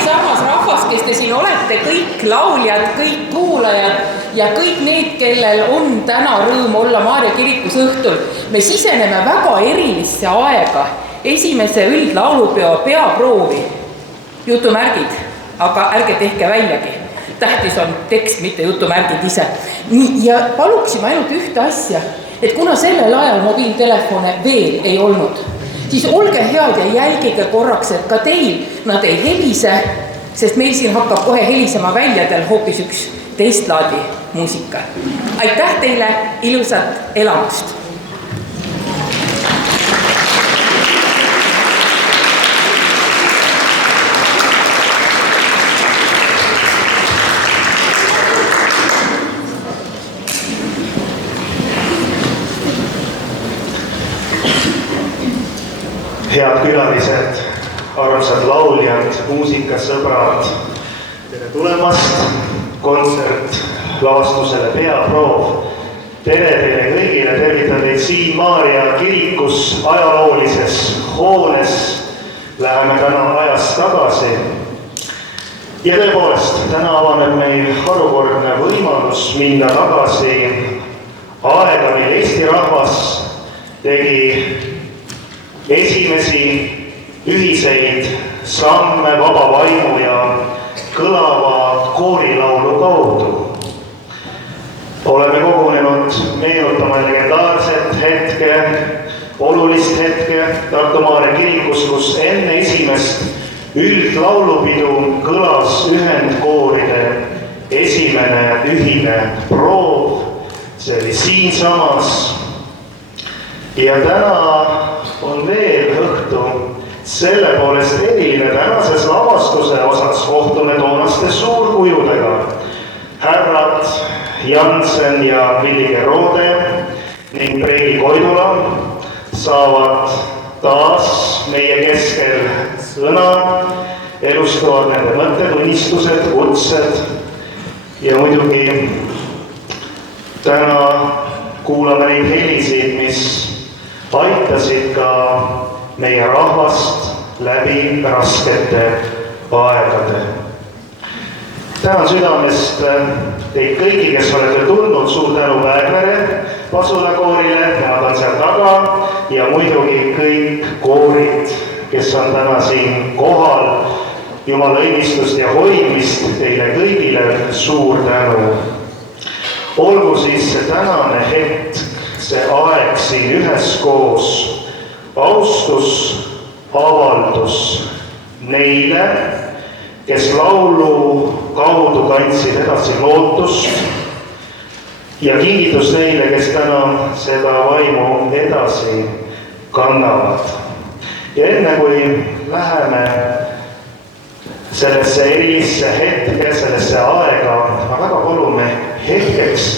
seesarmas rahvas, kes te siin olete, kõik lauljad, kõik kuulajad ja kõik need, kellel on täna rõõm olla Maarja kirikus õhtul. Me siseneme väga erilisse aega, esimese üldlaulupeo peaproovi, jutumärgid, aga ärge tehke väljagi. Tähtis on tekst, mitte jutumärgid ise. Nii, ja paluksime ainult ühte asja, et kuna sellel ajal mobiiltelefone veel ei olnud, siis olge head ja jälgige korraks, et ka teil nad ei helise, sest meil siin hakkab kohe helisema väljadel hoopis üks teist laadi muusika. Aitäh teile, ilusat elamust! Head külalised, armsad lauljad, muusikasõbrad, tere tulemast, kontsert lavastusele peaproov. Tere teile kõigile, tervitan teid siin Maarja kirikus ajaloolises hoones. Läheme täna ajast tagasi. Ja tõepoolest, täna avaneb meil harukordne võimalus minna tagasi aega, mil Eesti rahvas tegi esimesi ühiseid samme vaba vaimu ja kõlava koorilaulu kaudu. Oleme kogunenud meenutama legendaarset hetke, olulist hetke Tartu Maarja kirikus, kus enne esimest üldlaulupidu kõlas ühendkooride esimene ühine proov. See oli siinsamas. Ja täna on veel õhtu selle poolest eriline. Tänases lavastuse osas kohtume toonaste suurkujudega. Härrad Jansen ja Villige Roode ning Preili Koidula saavad taas meie keskel sõna, elustavad nende mõtted, unistused, kutsed ja muidugi täna kuulame neid helisid, mis aitasid ka meie rahvast läbi raskete aegade. Tänan südamest teid kõigi, kes olete tulnud, suur tänu Väärvere pasulakoorile, nemad on seal taga ja muidugi kõik koorid, kes on täna siin kohal. Jumala õnnistust ja hoidmist teile kõigile suur tänu. Olgu siis see tänane hetk, see aeg siin üheskoos, austus, avaldus neile, kes laulu kaudu kandsid edasi lootust ja kingitus neile, kes täna seda vaimu edasi kannavad. Ja enne kui läheme sellesse erilisse hetke, sellesse aega, ma väga palume hetkeks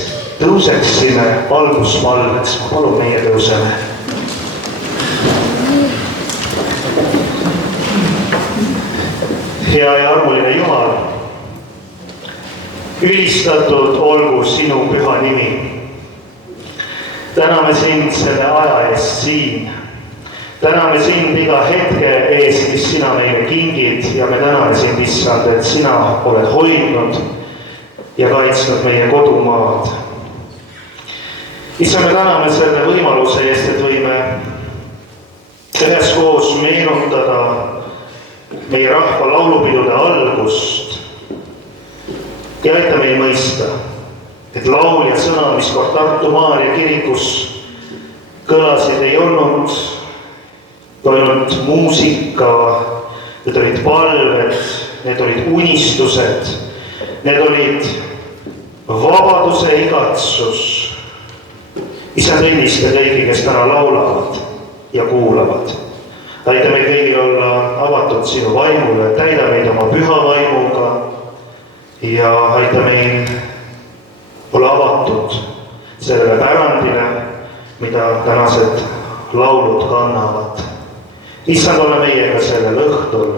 tõuseksime alguspalveks. Ma palun meie tõuseme. Hea ja armuline Jumal, ülistatud olgu sinu püha nimi. Täname sind selle aja eest siin. Täname sind iga hetke eest, mis sina meile kingid ja me täname sind, issand, et sina oled hoidnud ja kaitsnud meie kodumaad. Issand, me täname selle võimaluse eest, et võime üheskoos meenutada meie rahva laulupidude algust ja aita meil mõista, et laul ja sõna, mis kord Tartu Maarja kirikus kõlasid, ei olnud ainult muusika, need olid palved, need olid unistused, need olid vabaduse igatsus. Issand, õnnista kõigi, kes täna laulavad ja kuulavad. Aita meil kõigil olla avatud sinu vaimule, täida meid oma püha vaimuga ja aita meil olla avatud sellele pärandile, mida tänased laulud kannavad. Issand, ole meiega sellel õhtul,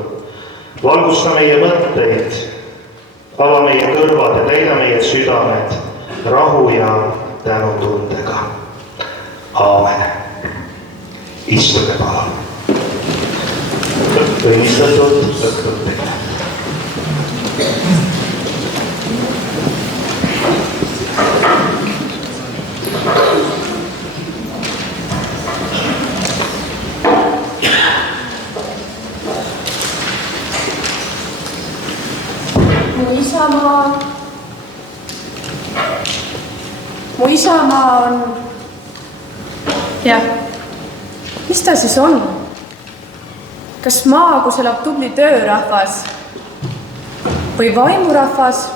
valgusta meie mõtteid, ava meie kõrvad ja täida meie südamed rahu ja tänutundega. Aamen. Istuge palun. Õnnistatud õhtut teile. Mu isamaa on... Jah, mis ta siis on? Kas maa, kus elab tubli töörahvas? Või vaimurahvas?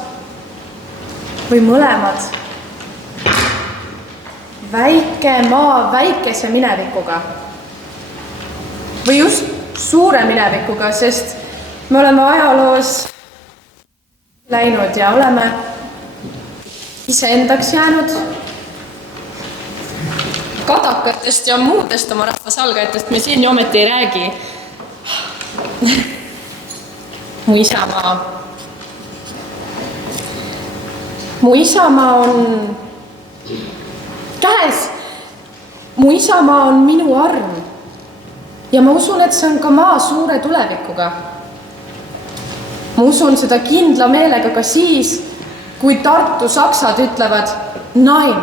Või mõlemad? Väike maa väikese minevikuga? Või just suure minevikuga, sest me oleme ajaloos läinud ja oleme iseendaks jäänud. Kadakatest ja muudest oma rahvasalgajatest me siin ju ometi ei räägi. Mu isamaa on käes. Mu isamaa on minu arm. Ja ma usun, et see on ka maa suure tulevikuga. Ma usun seda kindla meelega ka siis, kui Tartu saksad ütlevad Nein,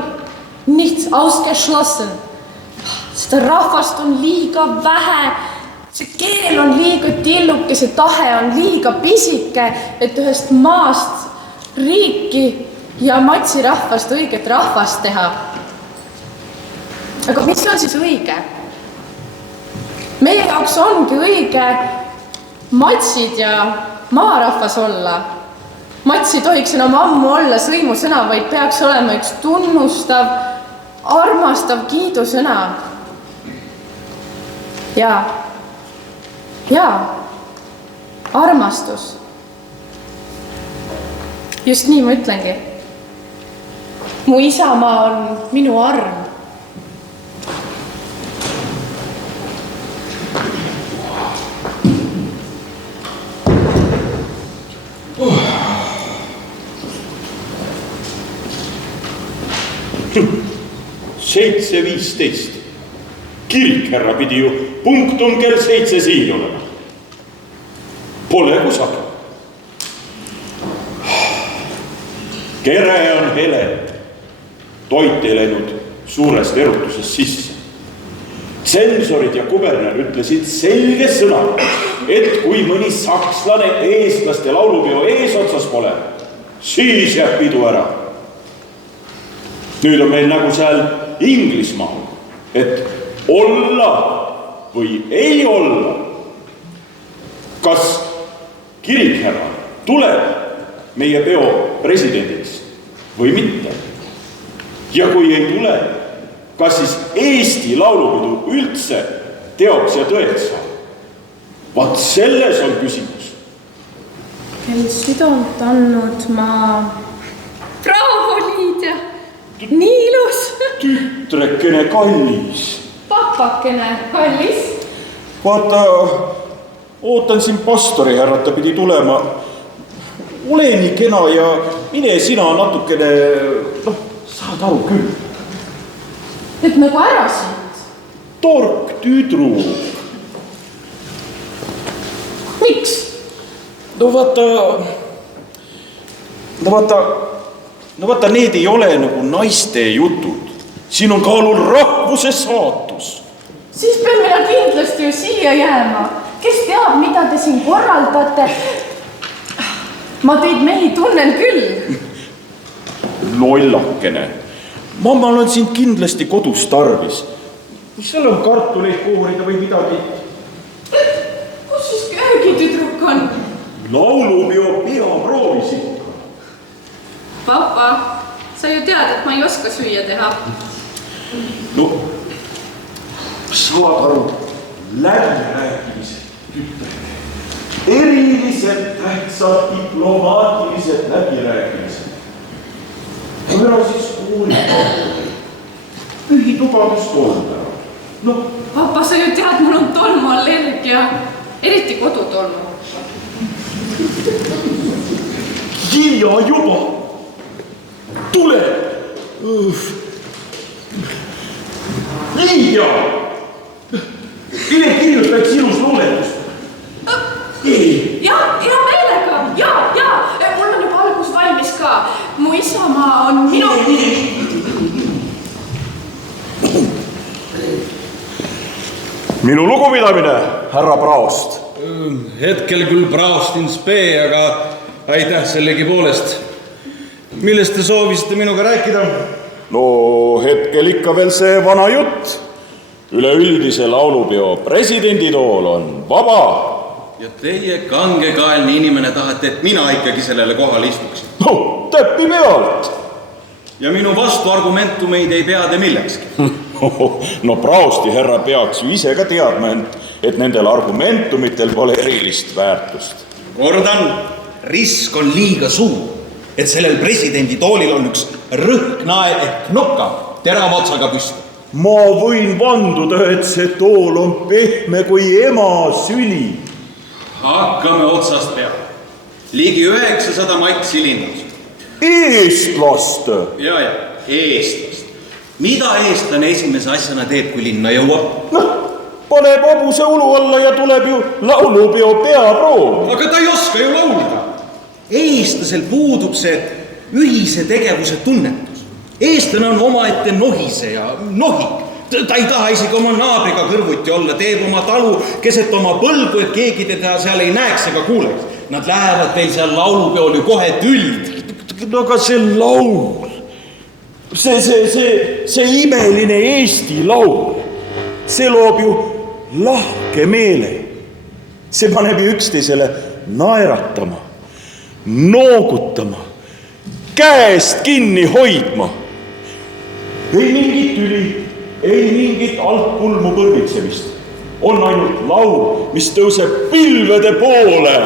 nichts ausgeschlossen. Seda rahvast on liiga vähe, see keel on liiga tilluke, see tahe on liiga pisike, et ühest maast riiki ja matsi rahvast õiget rahvast teha. Aga mis on siis õige? Meie jaoks ongi õige matsid ja maarahvas olla. Mats ei tohiks enam ammu olla sõimusõna, vaid peaks olema üks tunnustav, armastav kiidusõna. Ja, armastus. Just nii ma ütlengi. Mu isamaa on minu arm. Seitse 15. Kirikherra pidi ju punktum kell 7 siin olema. Pole kusagil. Kere on hele. Toit ei läinud suurest erutusest sisse. Tsensorid ja kuberner ütlesid selge sõna, et kui mõni sakslane eestlaste laulupeo eesotsas pole, siis jääb pidu ära. Nüüd on meil nagu seal Inglismaal, et olla või ei olla. Kas kirikherra tuleb meie peo presidendiks või mitte? Ja kui ei tule, kas siis Eesti laulupidu üldse teoks ja tõeks saab? Vaat selles on küsimus. Kel südant andnud ma... Bravo, Liidia! Nii ilus! Tütrekene kallis. Papakene kallis. Vaata, ootan siin pastori härrat, ta pidi tulema. Ole nii kena ja mine sina natukene, saad aru küll. Et nagu ära siit. Tork tüdruk. Miks? No vaata, need ei ole nagu naiste jutud. Siin on kaalul rahvuse saatus. Siis pean mina kindlasti ju siia jääma. Kes teab, mida te siin korraldate? Ma teid mehi tunnen küll. Lollakene. Mammal on sind kindlasti kodus tarvis. Mis seal on kartuleid koorida või midagi? Kus siis köögitüdruk on? Laulupeo peaproovisid. Papa, sa ju tead, et ma ei oska süüa teha. No, saad aru, läbirääkimised, tütreke. Eriliselt tähtsad diplomaatilised läbirääkimised. Ja meil on siis pühitubadest olnud ära. No. Papa, sa ju tead, mul on tolmuallergia, eriti kodutolmu. Ja juba! Tule! Liidia! Mine kirjutaks sinust luuletust. Ja meelega! Ja! Mul on juba algus valmis ka. Mu isamaa on minu... Minu lugupidamine, härra Praost. Hetkel küll Praostin spee, aga aitäh sellegipoolest. Millest te soovisite minuga rääkida? No hetkel ikka veel see vana jutt. Üleüldise laulupeo presidenditool on vaba. Ja teie kangekaelne inimene tahate, et mina ikkagi sellele kohale istuksin. No, täppi pealt. Ja minu vastuargumentumeid ei pea te millekski. No praosti härra peaks ju ise ka teadma, et nendel argumentumitel pole erilist väärtust. Kordan, risk on liiga suur, et sellel presidenditoolil on üks rõhknae ehk noka terava otsaga püsti. Ma võin vanduda, et see tool on pehme kui ema süli. Hakkame otsast peale. Ligi 900 matsi linnas. Eestlast! Ja, eestlast. Mida eestlane esimese asjana teeb, kui linna jõuab? Noh, paneb hobuse ulu alla ja tuleb ju laulupeo peaproov. Aga ta ei oska ju laulda. Eestlasel puudub see ühise tegevuse tunnetus. Eestlane on omaette nohise ja nohik. Ta ei taha isegi oma naabriga kõrvuti olla, teeb oma talu keset oma põlgu, et keegi teda seal ei näeks ega kuuleks. Nad lähevad teil seal laulupeol ju kohe tüldi. Aga see laul, see imeline Eesti laul, see loob ju lahke meele. See paneb ju üksteisele naeratama, noogutama, käest kinni hoidma. Ei mingit tüli, ei mingit altkulmu põrvitsemist. On ainult laul, mis tõuseb pilvede poole.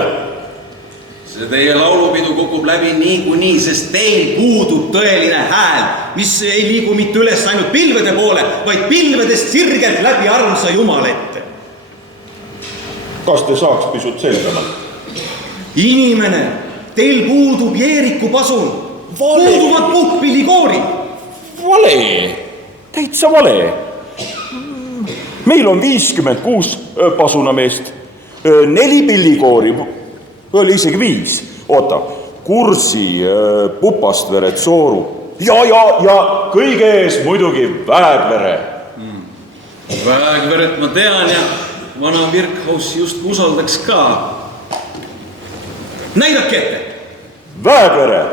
See teie laulupidu kukub läbi niikuinii, sest teil puudub tõeline hääl, mis ei liigu mitte üles ainult pilvede poole, vaid pilvedest sirgelt läbi armsa Jumala ette. Kas te saaks pisut selgemalt? Inimene, teil puudub Jeeriku pasun, puuduvad puhkpillikoori. Vale, täitsa vale. Meil on 56 pasunameest, 4 pillikoori, oli isegi 5. Oota, Kursi, Pupastvere, Tsooru ja kõige ees muidugi Väegvere. Väegveret ma tean ja vana Virkhaus just usaldaks ka. Näidake ette! Väegvere!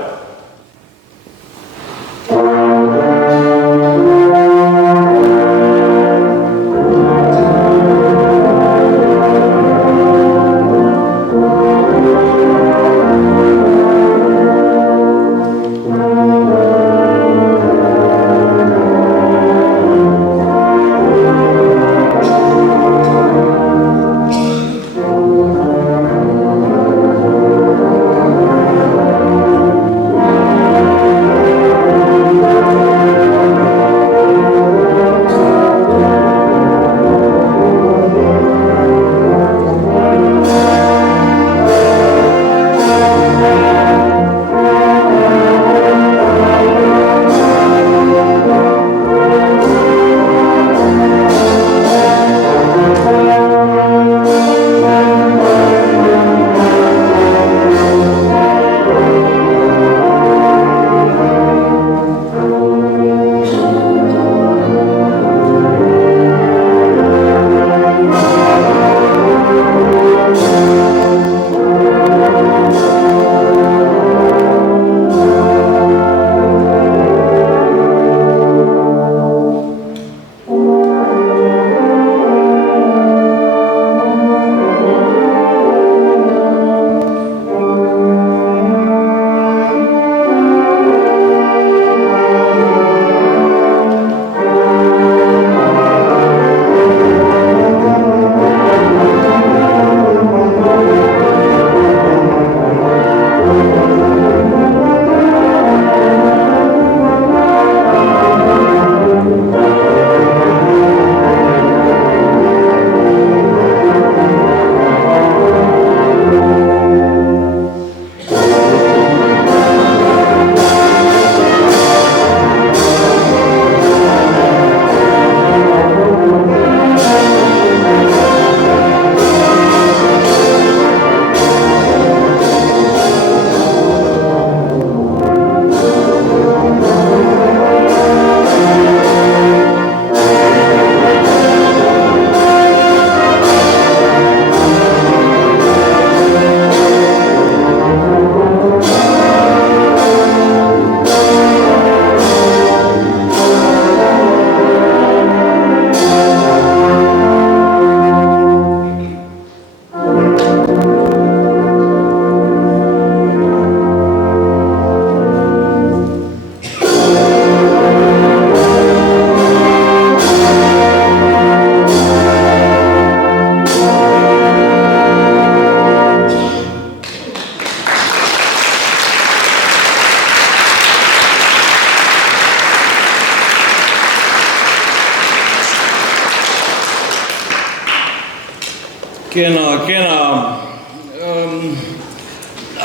kena.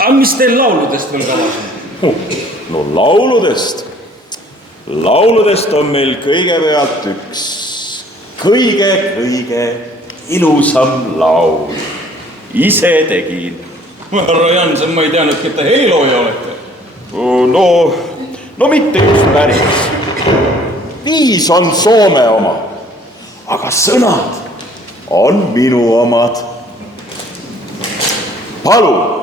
Aga mis teil lauludest veel kavas on? No lauludest on meil kõigepealt üks kõige ilusam laul. Ise tegin. Härra Jansen, ma ei teadnud, et te helilooja olete. No mitte just päris. Viis on Soome oma, aga sõnad on minu omad. Palun.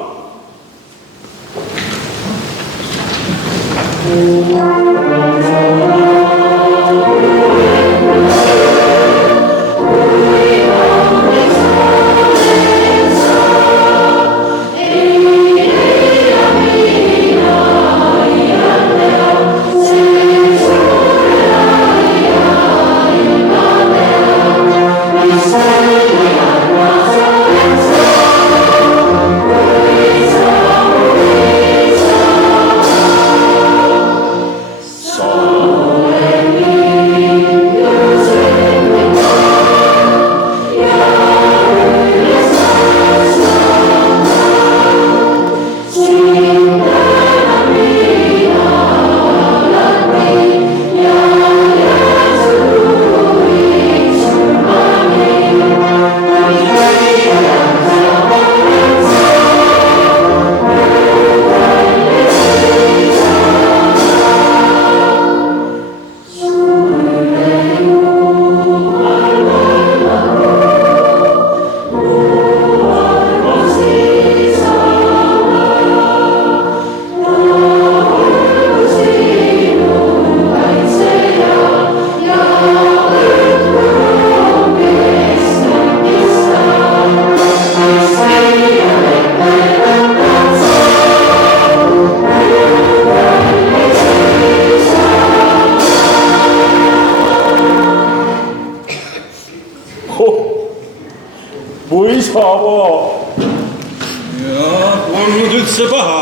Olnud üldse paha,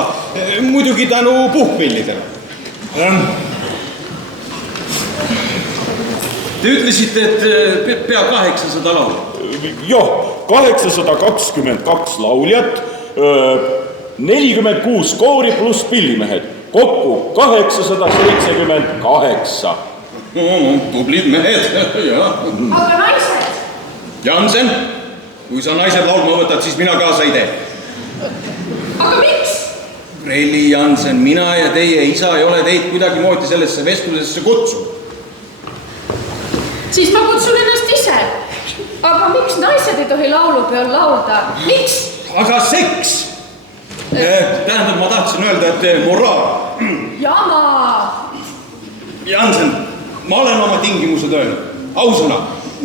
muidugi tänu puhkpillidele. Te ütlesite, et pea 800 laulu. Jah, 822 lauljat, 46 koori pluss pillimehed, kokku 878. Tublid mehed, jah. Aga naised? Jansen, kui sa naised laulma võtad, siis mina kaasa ei tee. Aga miks? Relli Jansen, mina ja teie isa ei ole teid kuidagi moodi sellesse vestlusesse kutsunud. Siis ma kutsun ennast ise. Aga miks naised ei tohi laulupeol laulda? Miks? Aga seks! Tähendab, ma tahtsin öelda, et moraal. Jama! Jansen, ma olen oma tingimused öelnud. Ausõna,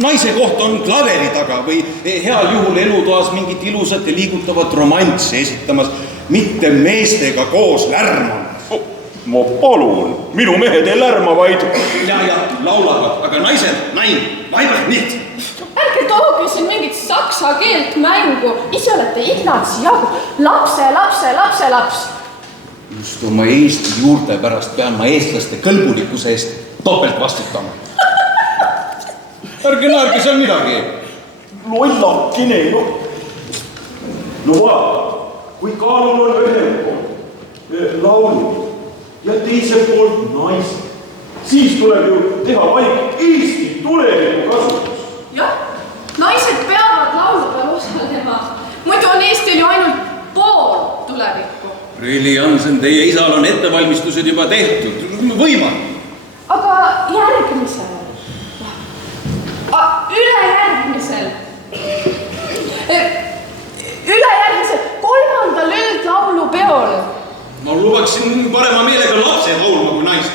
naise koht on klaveri taga või heal juhul elutoas mingit ilusat ja liigutavat romanssi esitamas, mitte meestega koos lärma. Ma palun, minu mehed ei lärma, vaid... Ja, laulavad, aga naised, naibad, nii. Ärge tooge siin mingit saksa keelt mängu. Ise olete Ignatsi jagu, lapse. Just oma Eesti juurte pärast pean ma eestlaste kõlbulikkuse eest topelt vastutama. Ärge naerge seal midagi. Lollakine, no vaata, kui kaalul on ühel pool laulu ja teisel pool naised, siis tuleb ju teha valik Eesti tuleviku kasutus. Jah, naised peavad laulupeol osalema. Muidu on Eestil ju ainult pool tulevikku. Relli Jansen, teie isal on ettevalmistused juba tehtud. Võimalik. Aga järgmisel. Ülejärgmisel 3. üldlaulupeol. Ma lubaksin parema meelega lapse laulma kui naised.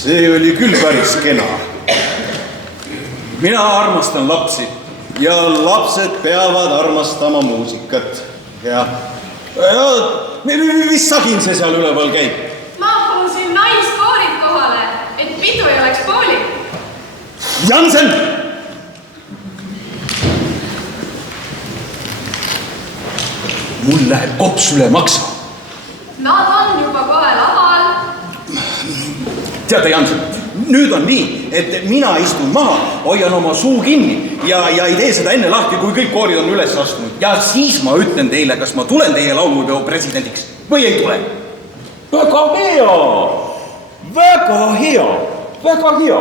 See oli küll päris kena. Mina armastan lapsi ja lapsed peavad armastama muusikat. Ja mis sagin see seal üleval käib? Ma palusin naiskoorid kohale, et pidu ei oleks poolik. Jansen! Mul läheb kops üle maksa. Nad on juba kohe laval. Teate, Jansen, nüüd on nii, et mina istun maha, hoian oma suu kinni ja ei tee seda enne lahti, kui kõik koorid on üles astunud. Ja siis ma ütlen teile, kas ma tulen teie laulupeo presidendiks või ei tule. Väga hea, väga hea, väga hea.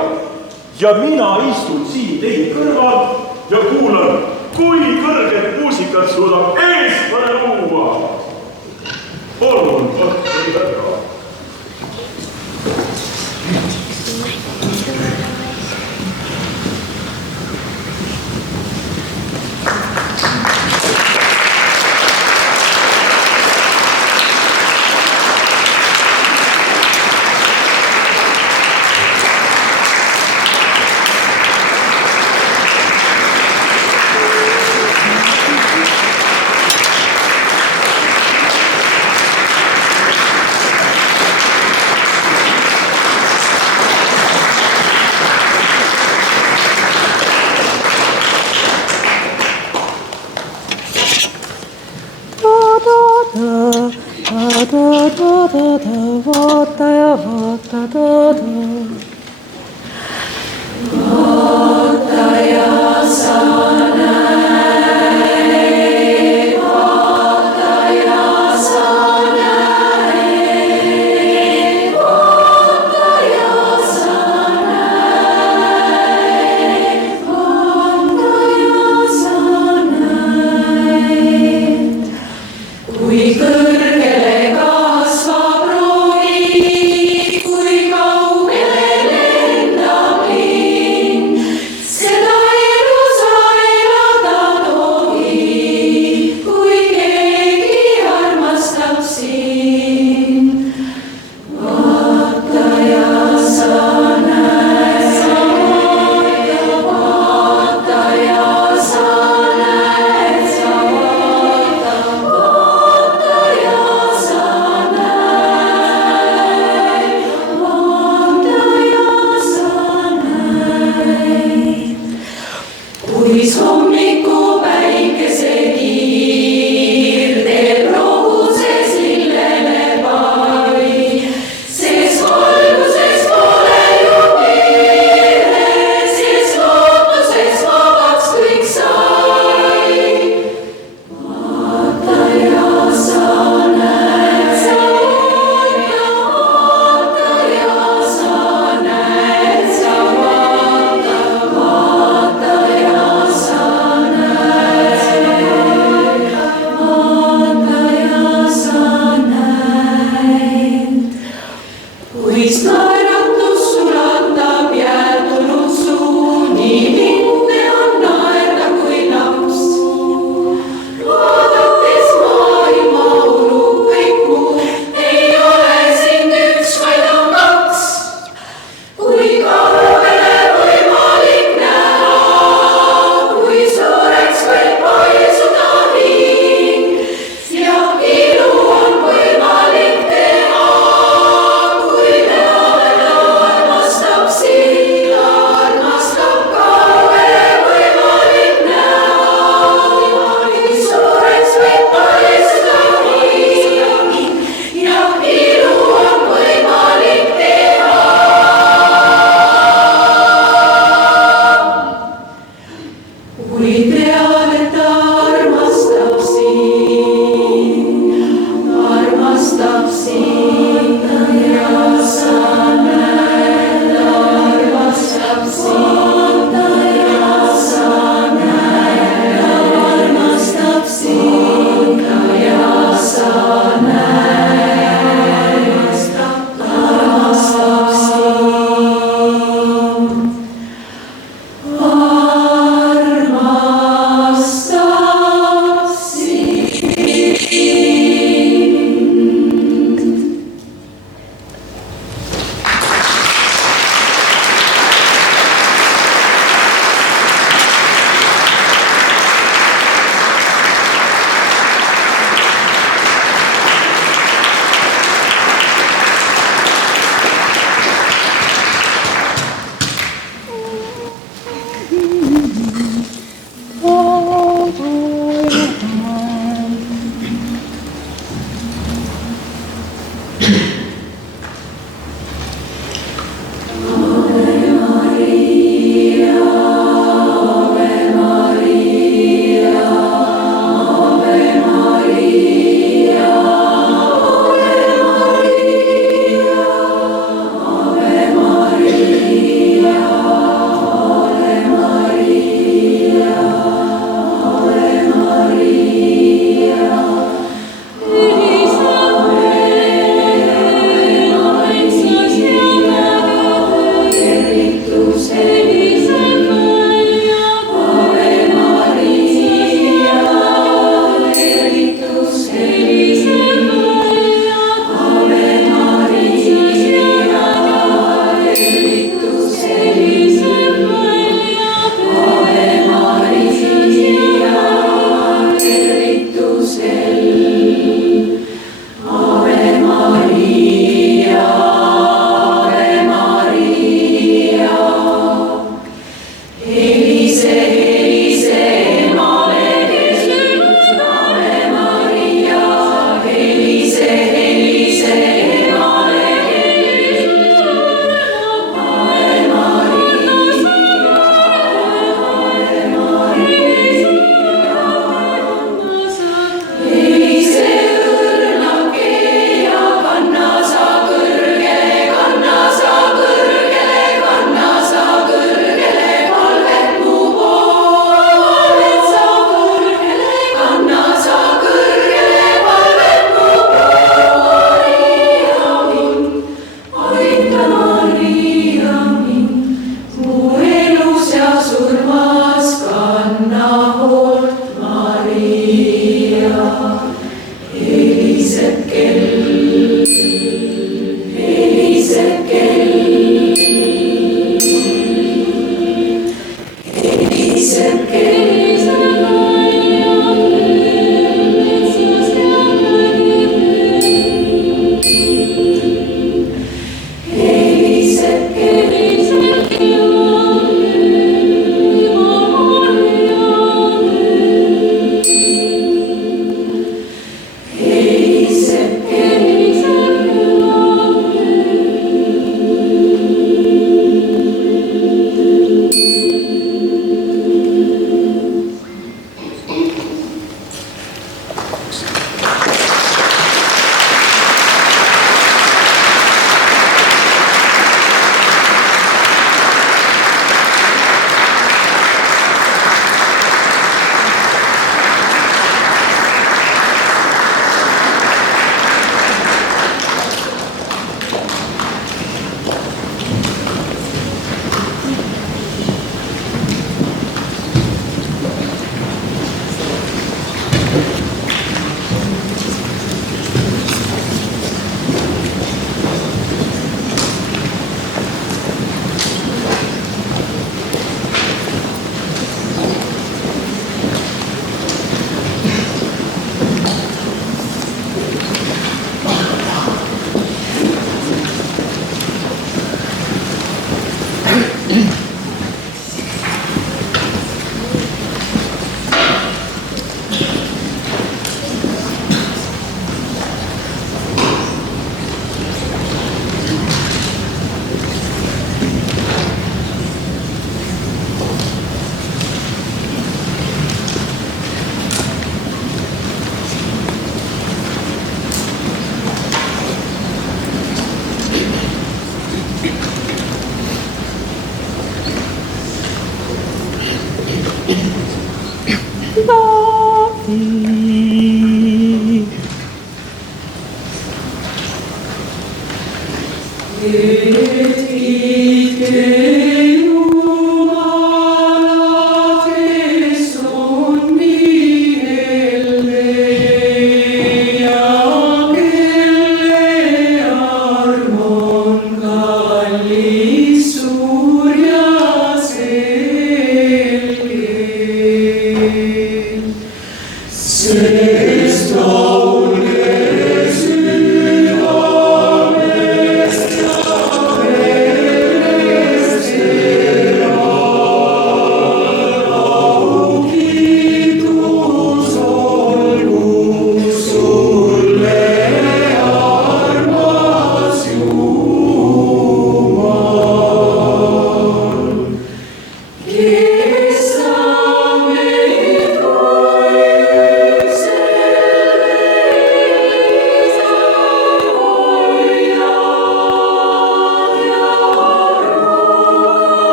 Ja mina istun siin teie kõrval ja kuulan, kui kõrget muusikat suudab eestlane luua. Palun, võtke väga. Kui kõrgele kasvab rohi, kui kaugele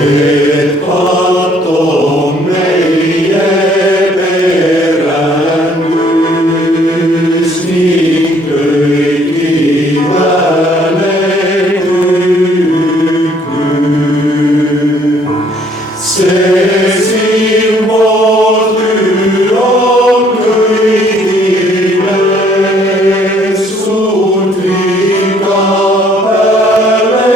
et kato meie perändus ning kõigi hääle tükü. See silmatüü on kõigile suud viga peale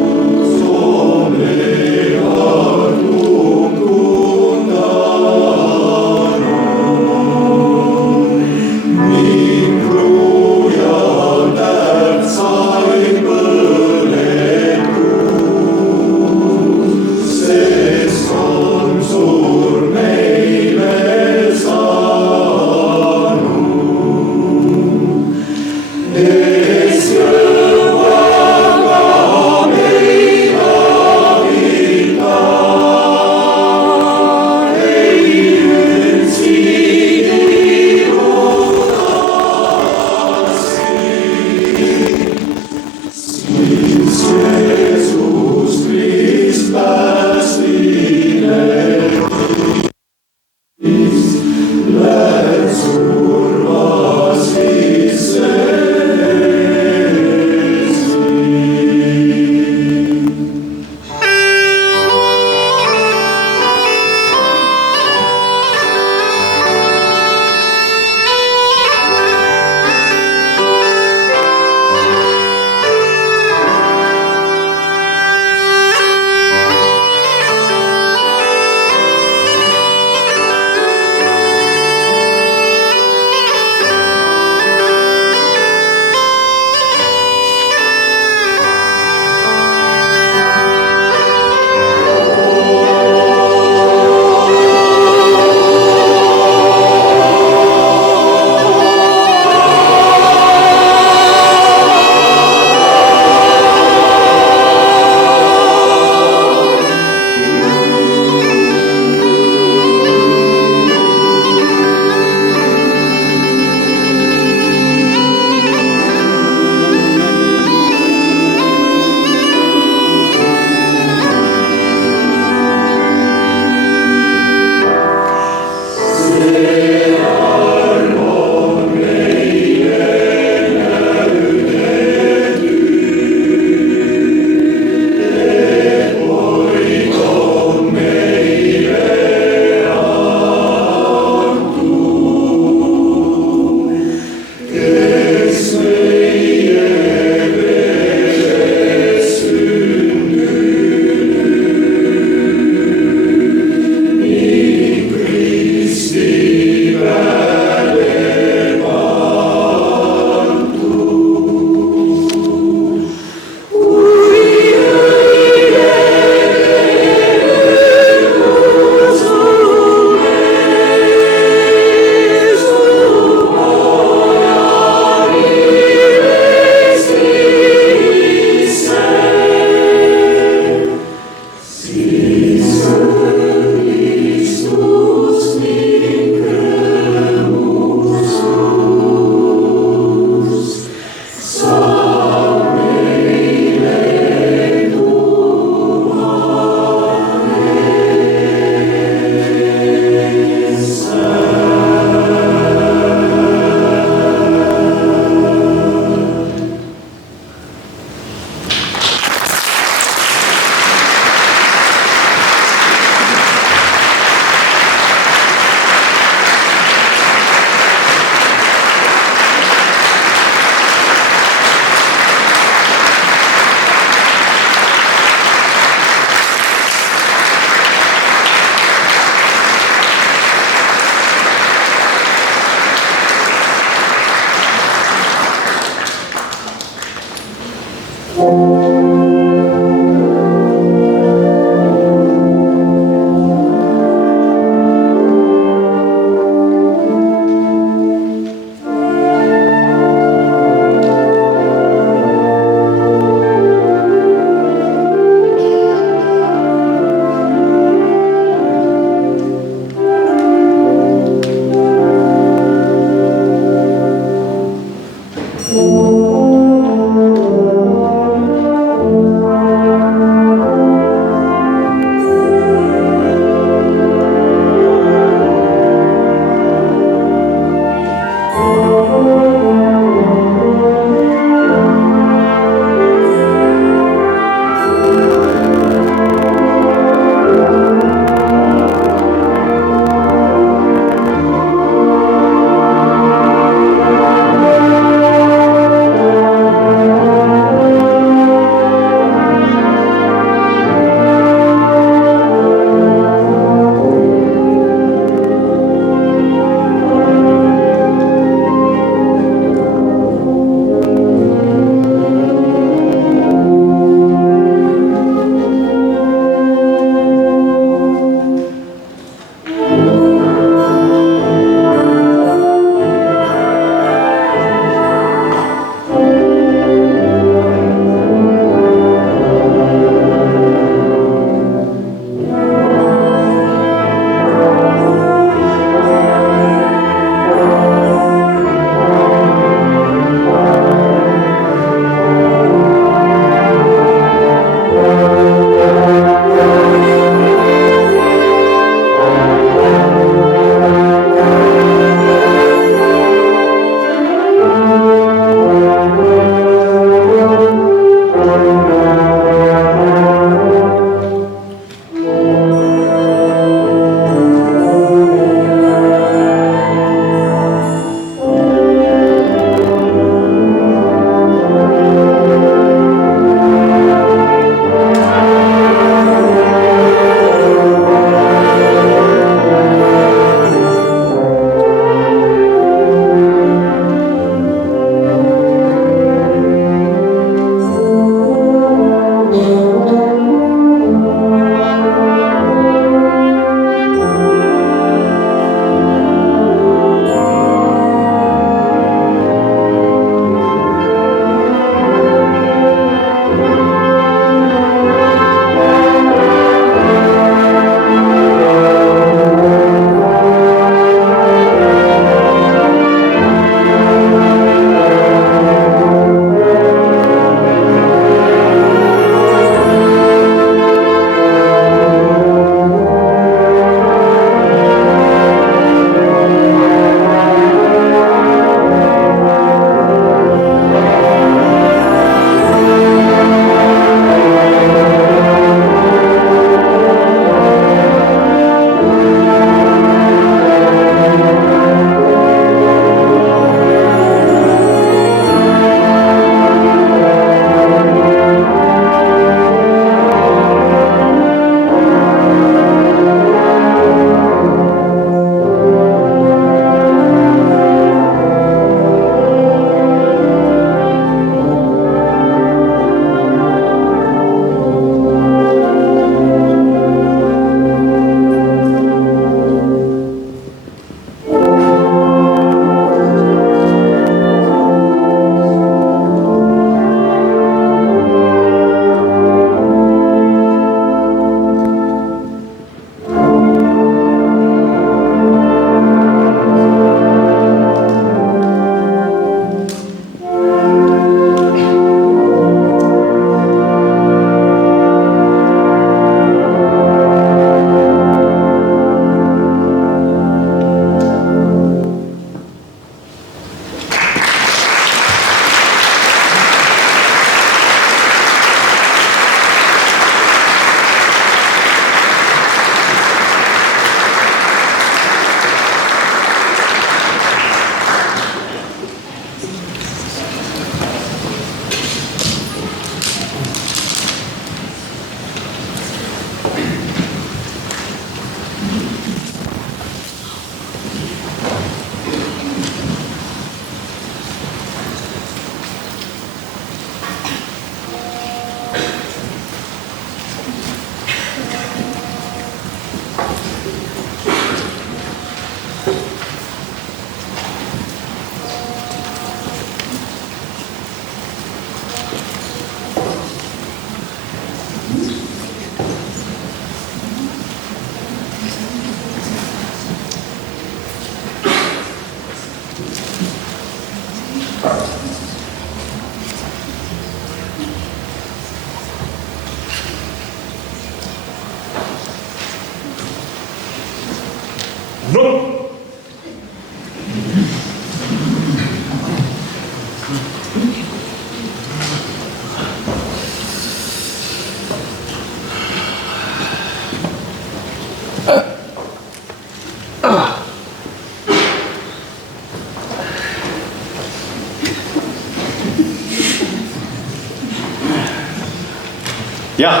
jah,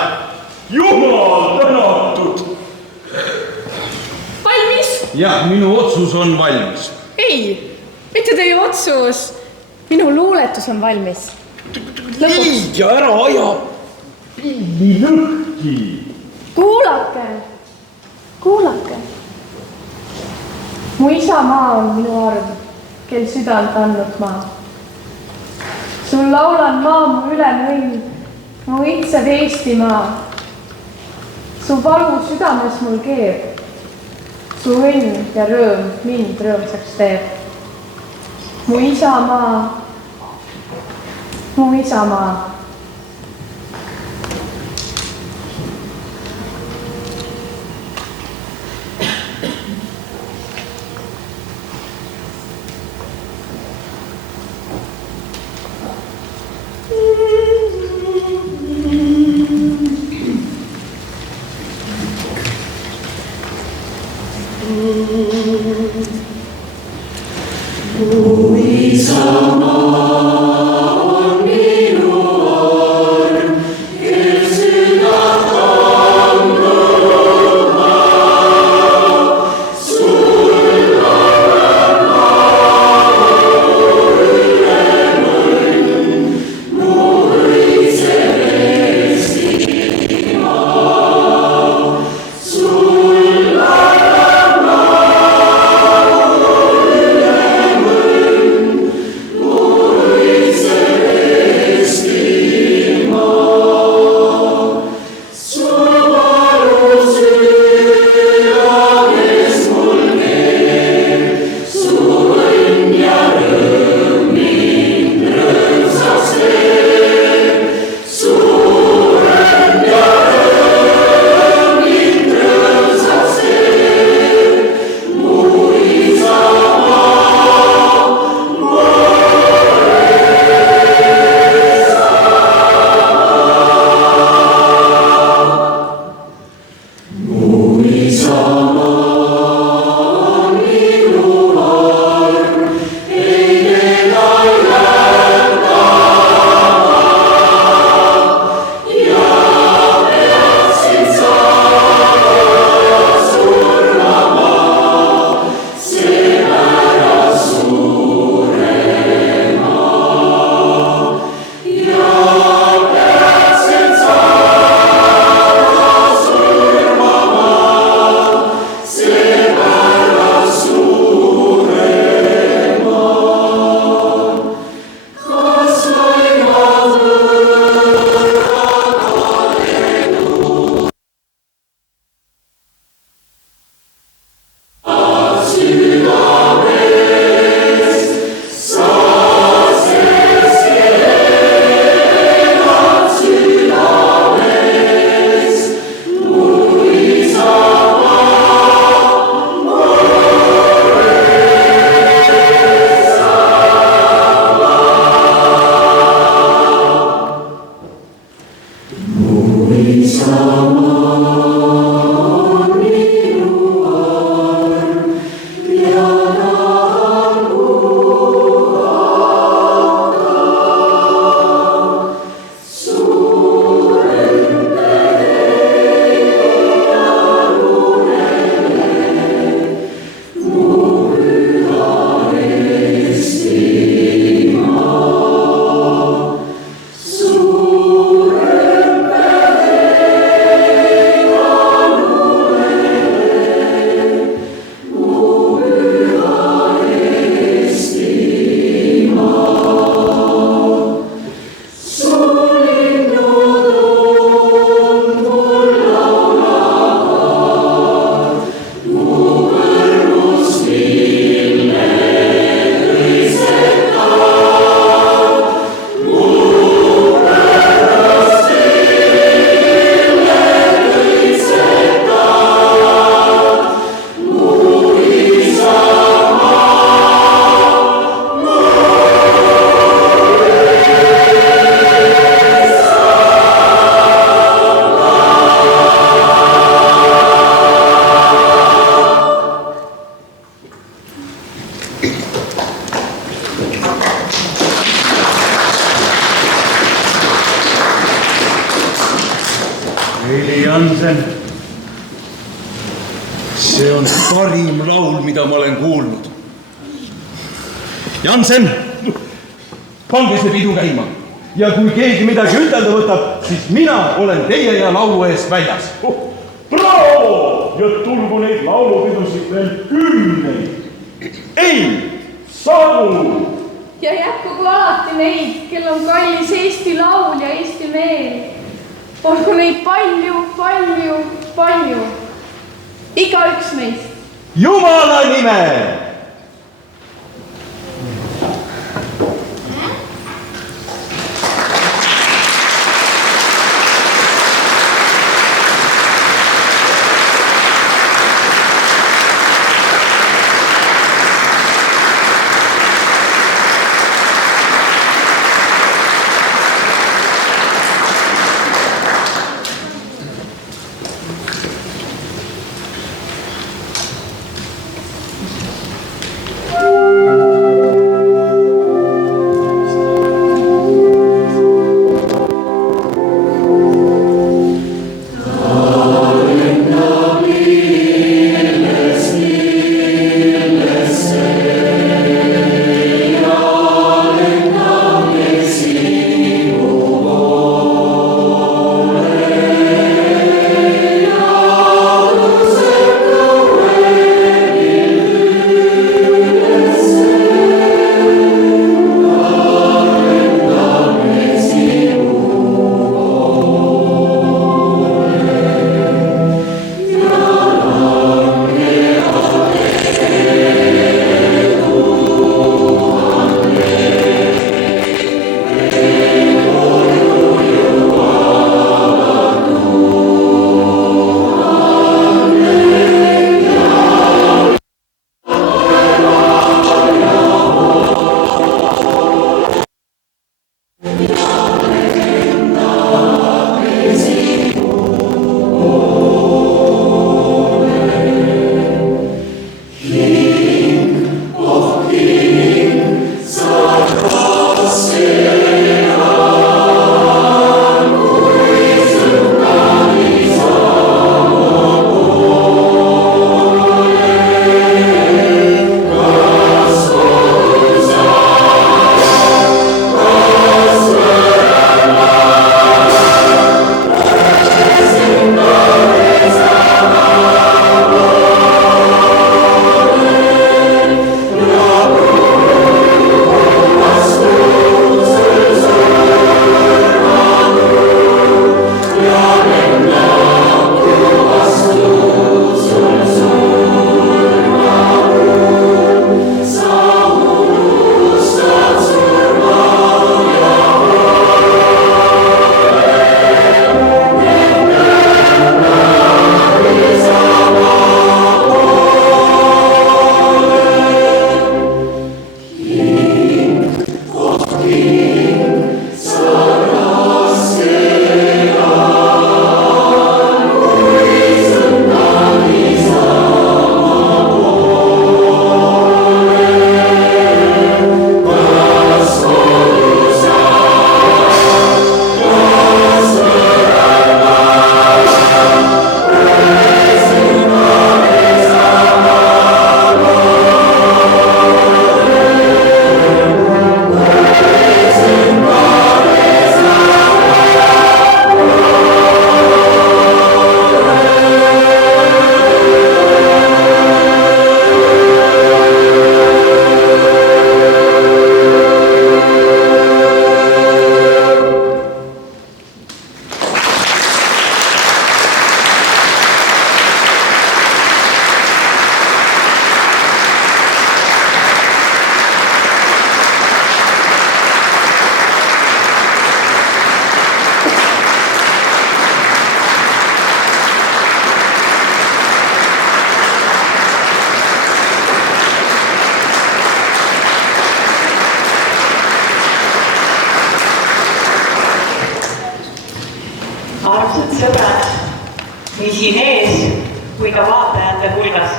jumal tänatud. Valmis? jah, minu otsus on valmis. Ei, mitte teie otsus. Minu luuletus on valmis. Lõpuks. Ja ära aja pilli lõhki. Kuulake. Mu isamaa on minu arm, kel südant andnud maa. Sul laulan maa mu ülemõnn, mu õitsev Eestimaa. Su valu südames mul keeb, su õnn ja rõõm mind rõõmsaks teeb. Mu isamaa. see on parim laul, mida ma olen kuulnud. Jansen, pange see pidu käima. Ja kui keegi midagi ütelda võtab, siis mina olen teie ja laulu eest väljas. Bravo! Ja tulgu neid laulupidusid veel 10. Ei, 100. Ja jätkugu alati neid, kel on kallis Eesti laul ja Eesti meel. Olgu neid palju, palju, palju. Igaüks meist. Jumala nimel! armsad sõbrad, nii siin ees kui ka vaatajate hulgas.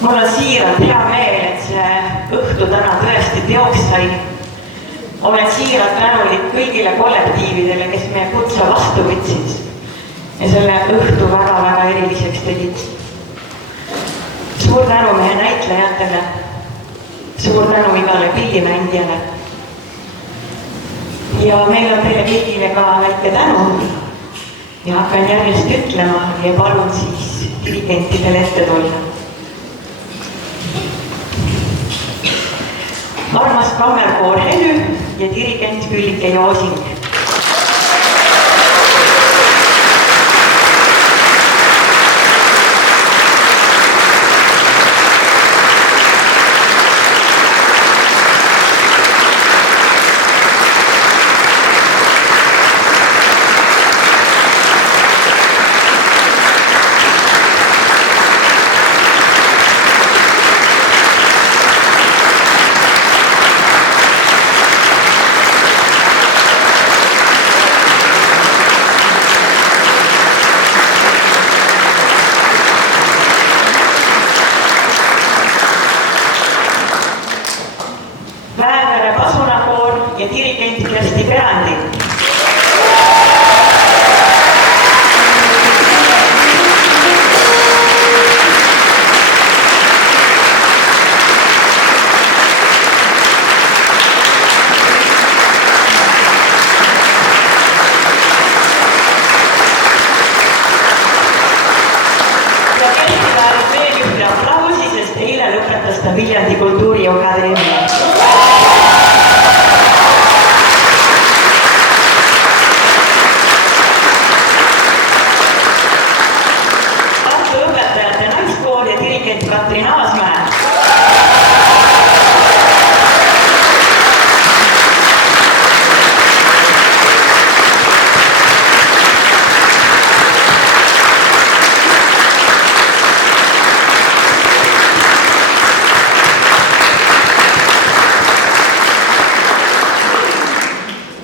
Mul on siiralt hea meel, et see õhtu täna tõesti teoks sai. Olen siiralt tänulik kõigile kollektiividele, kes meie kutse vastu võtsid. ja selle õhtu väga-väga eriliseks tegid. Suur tänu meie näitlejatele, suur tänu igale pillimängijale. Ja meil on teile kõigile ka väike tänu ja hakkan järjest ütlema ja palun siis dirigentidele ette tulla. Armas kammerkoor Helü ja dirigent Küllike Joosing. Ja dirigent Kersti Perandi. Ja Kersti väärib veel ühte aplausi, sest eile lõpetas ta Viljandi Kultuuriakadeemia. Katrin Aasmäe.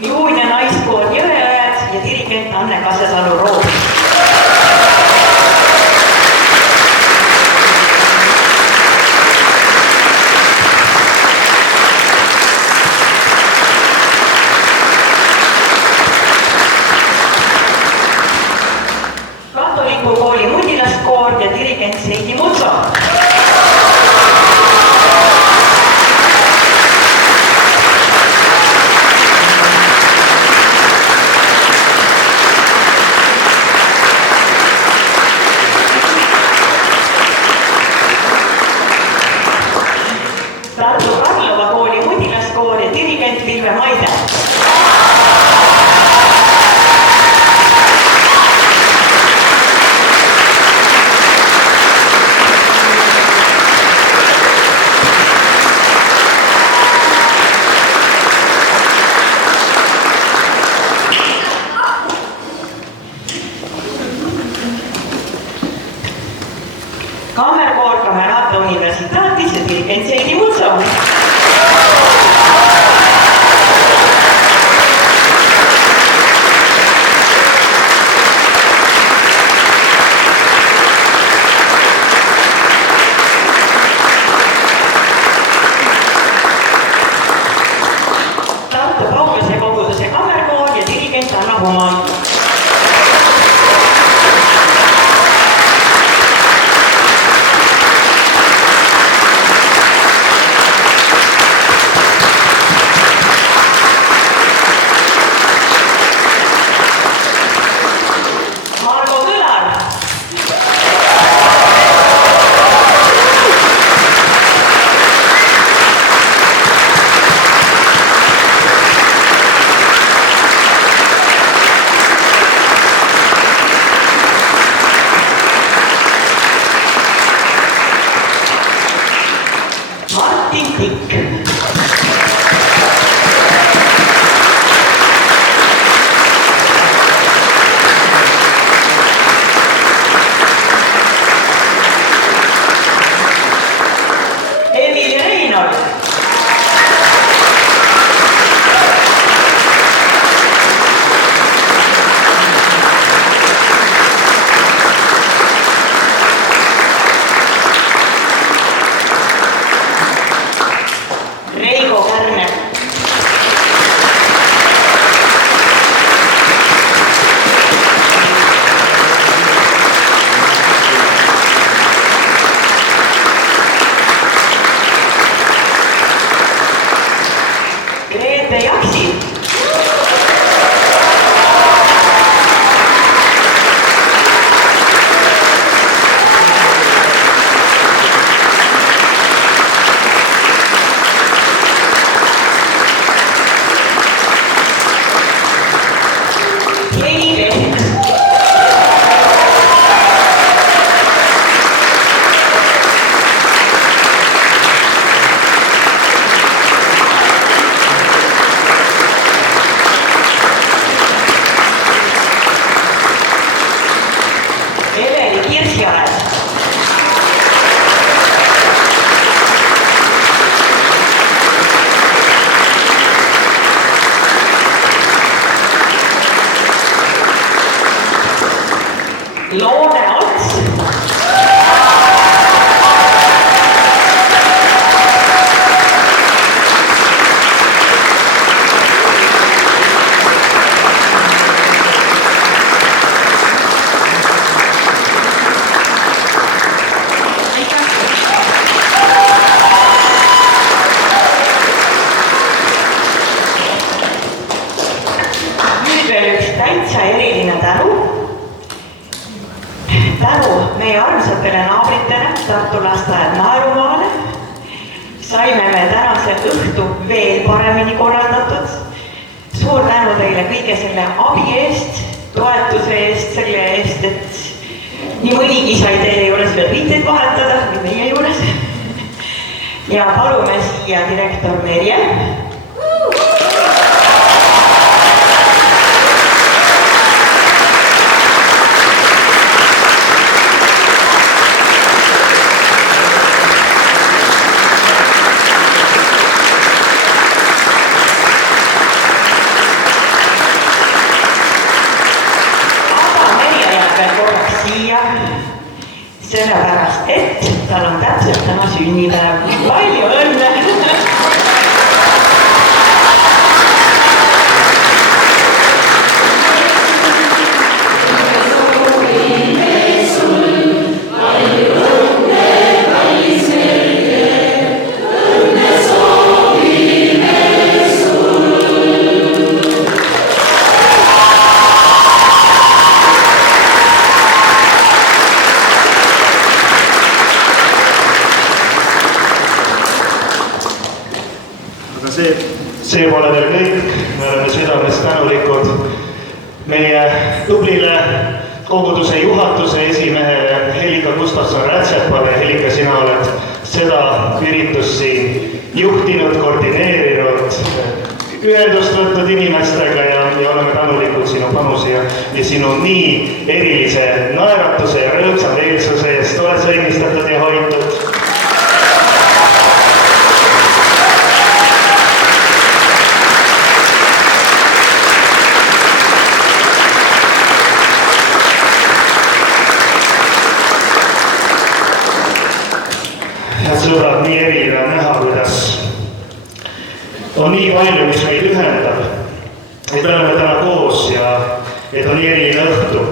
Juun ja naiskoor Jõeõed ja dirigent Anne Kasesalu-Roos. Kooli Mudilaskoor ja dirigent Seidi Mutso. Tartu Karlova kooli Mudilaskoor ja dirigent Vilve Maide. Kammerkoor Camerata Universitatis ja dirigent Seidi Mutso. Tartu Pauluse koguduse kammerkoor ja dirigent Anna Human. Kirsi Ared. Loone Ots. Nüüd veel üks täitsa eriline tänu. Tänu meie armsatele naabritele Tartu lasteaed Naerumaale saime me tänase õhtu veel paremini korraldatud. Suur tänu teile kõige selle abi eest, toetuse eest, selle eest, et nii mõnigi sai teie juures veel riiteid vahetada, või meie juures. Ja palume siia direktor Merje. Sellepärast, et tal on täpselt täna sünnipäev. Palju õnne! See pole veel kõik, me oleme südamest tänulikud meie tublile koguduse juhatuse esimehele Helika Gustafson-Rätsepale. Helika, sina oled seda üritust siin juhtinud, koordineerinud, ühendust võtnud inimestega ja oleme tänulikud sinu panuse ja sinu nii erilise naeratuse ja rõõmsameelsuse eest. Oled sa õnnistatud ja hoitud? Sõbrad, nii eriline on näha, kuidas on nii palju, mis meid ühendab, et me oleme täna koos ja et on nii eriline õhtu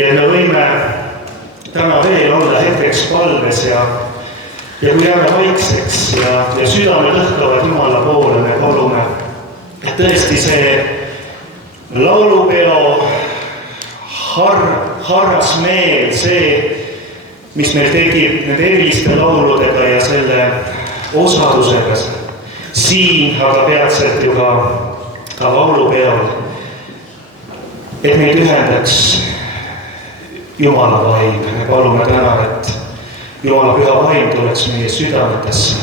ja me võime täna veel olla hetkeks palves ja kui jääme vaikseks ja südamed õhkavad Jumala poole, me palume, et tõesti see laulupeo harras meel, see mis meil tegib nende eriliste lauludega ja selle osadusega siin, aga peatselt ju ka laulupeol, et meid ühendaks Jumala vaim. Me palume täna, et Jumala püha vaim tuleks meie südametesse,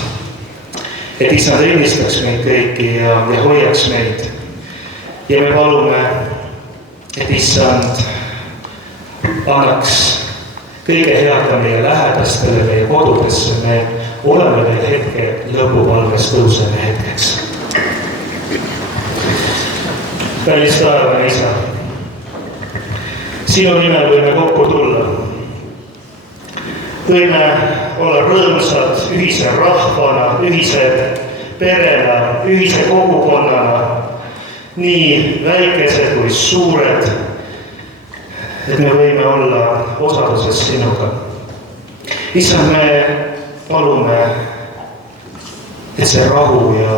et Issand õnnistaks meid kõiki ja hoiaks meid. Ja me palume, et Issand annaks kõige head ka meie lähedastele, meie kodudesse. Me oleme veel hetke lõpupalves, tõuseme hetkeks. Kallis taevane Isa, sinu nimel võime kokku tulla. Võime olla rõõmsad ühise rahvana, ühise perena, ühise kogukonnana, nii väikesed kui suured, et me võime olla osaduses sinuga. Issand, me palume, et see rahu ja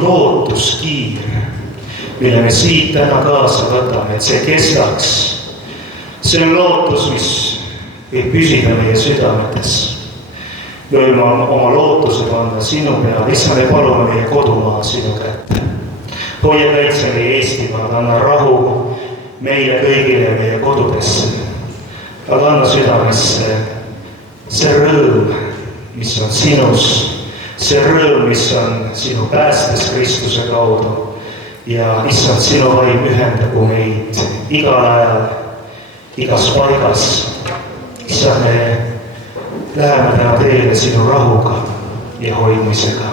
lootuskiir, mille me siit täna kaasa võtame, et see kestaks. See on lootus, mis võib püsida meie südametes. Me võime oma lootuse panna sinu peale. Issand, me palume meie kodumaa sinu kätte. Hoia kaitse meie Eestimaad, anna rahu meile kõigile meie kodudesse, aga anna südamesse see rõõm, mis on sinus, see rõõm, mis on sinu päästes Kristuse kaudu ja issand, sinu vaim ühendagu meid igal ajal, igas paigas, issand, me läheme täna teele sinu rahuga ja hoidmisega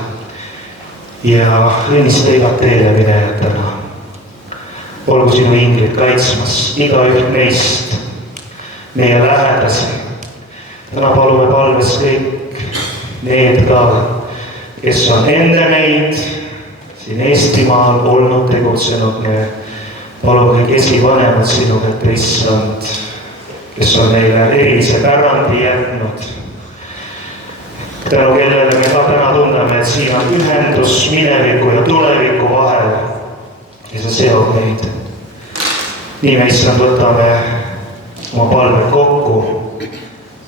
ja õnnista igat teele minejat täna. Olgu sinu inglid kaitsmas igaüht meist, meie lähedasi. Täna palume palves kõik need ka, kes on enne meid siin Eestimaal olnud, tegutsenud. Me palume kõik esivanemad sinu kätte, issand, kes on meile erilise pärandi jätnud. Tänu kellele me ka täna tunneme, et siin on ühendus mineviku ja tuleviku vahel ja see seob meid. Nii me, issand, võtame oma palved kokku,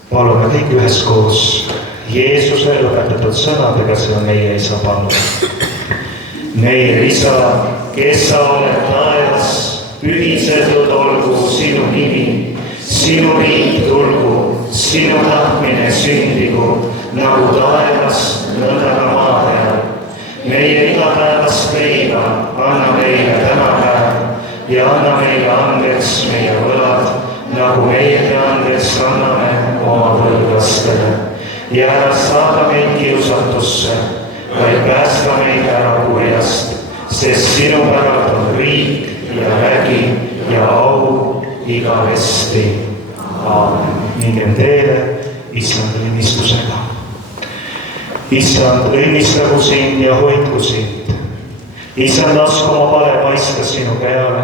palume kõik üheskoos Jeesuse lõpetatud sõnadega, see on meie isa palve. Meie isa, kes sa oled taevas, pühisetud olgu sinu nimi, sinu riik tulgu, sinu tahtmine sündigu, nagu taevas, nõnda ka maa peal. Meie igapäevast leiba anna meile täna päev ja anna meile andeks meie võlad, nagu meie andeks anname oma võlglastele. Ja ära saada meid kiusatusse, vaid päästa meid ära kurjast, sest sinu päralt on riik ja vägi ja au igavesti. Aamen. Mingem teele issand õnnistusega. Issand, õnnistagu sind ja hoidku sind. Issand, lasku oma pale paista sinu peale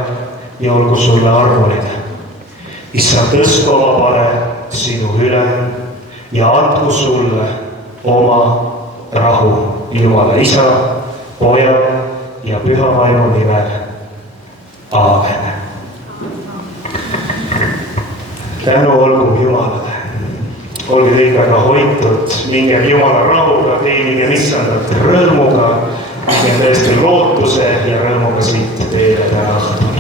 ja olgu sulle armuline. Issand, tõstku oma pale sinu üle ja andku sulle oma rahu. Jumala Isa, Poja ja Püha Vaimu nimel. Aamen. Tänu olgu Jumalale. Olge kõik väga hoitud, mingem Jumala rahuga, teenige issandat rõõmuga, mingem tõesti lootuse ja rõõmuga siit teile täna õhtul.